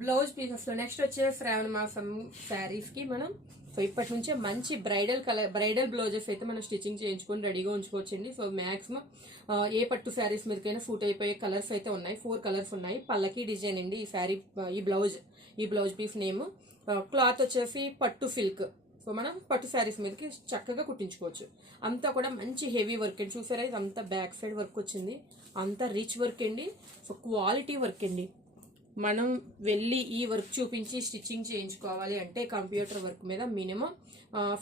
Blouse పీసెస్లో next వచ్చే శ్రావణ మాసం శారీస్కి మనం సో ఇప్పటి నుంచే మంచి బ్రైడల్ బ్లౌజెస్ అయితే మనం స్టిచ్చింగ్ చేయించుకొని రెడీగా ఉంచుకోవచ్చండి. సో మ్యాక్సిమం ఏ పట్టు శారీస్ మీదకైనా సూట్ అయిపోయే కలర్స్ అయితే ఉన్నాయి. 4 కలర్స్ ఉన్నాయి. పల్లకి డిజైన్ అండి ఈ శారీ, ఈ బ్లౌజ్ పీస్ నేమ్. క్లాత్ వచ్చేసి పట్టు సిల్క్. సో మనం పట్టు శారీస్ మీదకి చక్కగా కుట్టించుకోవచ్చు. అంతా కూడా మంచి హెవీ వర్క్ అండి. చూసారా ఇది అంతా బ్యాక్ సైడ్ వర్క్ వచ్చింది, అంతా రిచ్ వర్క్ అండి. సో క్వాలిటీ వర్క్ అండి. మనం వెళ్ళి ఈ వర్క్ చూపించి స్టిచ్చింగ్ చేయించుకోవాలి అంటే కంప్యూటర్ వర్క్ మీద మినిమం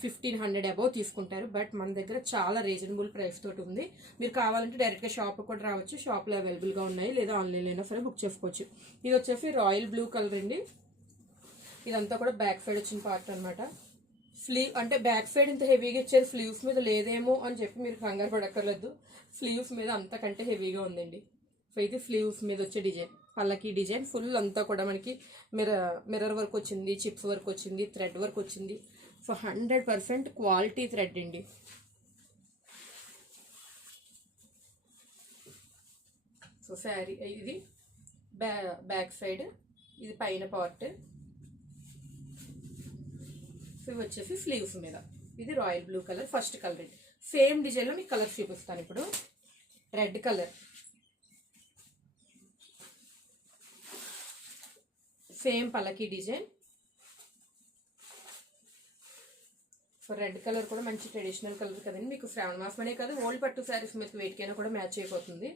1500 అబౌవ్ తీసుకుంటారు. బట్ మన దగ్గర చాలా రీజనబుల్ ప్రైస్ తోటి ఉంది. మీరు కావాలంటే డైరెక్ట్గా షాప్ కూడా రావచ్చు, షాప్లో అవైలబుల్గా ఉన్నాయి, లేదా ఆన్లైన్లో అయినా సరే బుక్ చేసుకోవచ్చు. ఇది వచ్చేసి రాయల్ బ్లూ కలర్ అండి. ఇదంతా కూడా బ్యాక్ సైడ్ వచ్చిన పార్ట్ అనమాట. స్లీవ్ అంటే బ్యాక్ సైడ్ ఇంత హెవీగా ఇచ్చారు, స్లీవ్స్ మీద లేదేమో అని చెప్పి మీరు కంగారు పడక్కర్లేదు. స్లీవ్స్ మీద అంతకంటే హెవీగా ఉందండి. సో ఇది స్లీవ్స్ మీద వచ్చే డిజైన్, పల్లకి డిజైన్. ఫుల్ అంతా కూడా మనకి మిర్రర్ వర్క్ వచ్చింది, చిప్స్ వర్క్ వచ్చింది, థ్రెడ్ వర్క్ వచ్చింది. సో 100% క్వాలిటీ థ్రెడ్ అండి. సో శారీ ఇది బ్యాక్ సైడ్, ఇది పైన పార్ట్. సో ఇవి వచ్చేసి స్లీవ్స్ మీద. ఇది royal blue colour, first colour అండి. సేమ్ డిజైన్లో మీకు కలర్ చూపిస్తాను ఇప్పుడు. రెడ్ కలర్, సేమ్ పల్లకి డిజైన్. సో రెడ్ కలర్ కూడా మంచి ట్రెడిషనల్ కలర్ కదండి. మీకు శ్రావణ మాసం అనే కాదు, ఓల్డ్ పట్టు శారీస్ మీకు వెయిట్కైనా కూడా మ్యాచ్ అయిపోతుంది.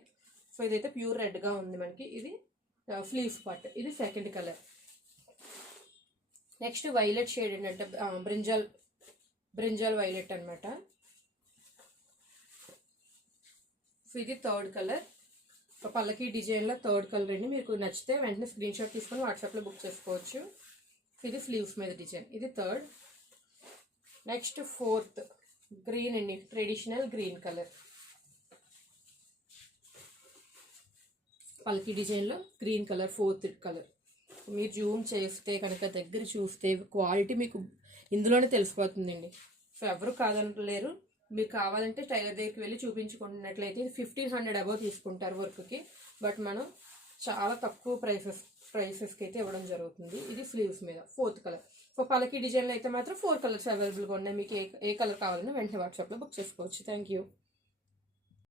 సో ఇదైతే ప్యూర్ రెడ్గా ఉంది మనకి. ఇది స్లీవ్స్ పార్ట్. ఇది second colour. Next violet shade ఏంటంటే బ్రింజాల్ వైలెట్ అనమాట. సో ఇది థర్డ్ కలర్. పల్లకి డిజైన్లో థర్డ్ కలర్ అండి. మీకు నచ్చితే వెంటనే స్క్రీన్ షాట్ తీసుకొని వాట్సాప్లో బుక్ చేసుకోవచ్చు. ఇది స్లీవ్స్ మీద డిజైన్. ఇది థర్డ్. నెక్స్ట్ ఫోర్త్ గ్రీన్ అండి, ట్రెడిషనల్ గ్రీన్ కలర్. పల్లకి డిజైన్లో గ్రీన్ కలర్, ఫోర్త్ కలర్. మీరు జూమ్ చేస్తే కనుక దగ్గర చూస్తే క్వాలిటీ మీకు ఇందులోనే తెలిసిపోతుందండి. సో ఎవరు కాదనలేరు. మీరు కావాలంటే టైలర్ దగ్గరికి వెళ్ళి చూపించుకున్నట్లయితే 1500 అబౌవ్ తీసుకుంటారు వర్క్కి. బట్ మనం చాలా తక్కువ ప్రైసెస్కి అయితే ఇవ్వడం జరుగుతుంది. ఇది స్లీవ్స్ మీద ఫోర్త్ కలర్. సో పల్లకి డిజైన్లో అయితే మాత్రం 4 కలర్స్ అవైలబుల్గా ఉన్నాయి. మీకు ఏ కలర్ కావాలన్నా వెంటనే వాట్సాప్లో బుక్ చేసుకోవచ్చు. Thank you.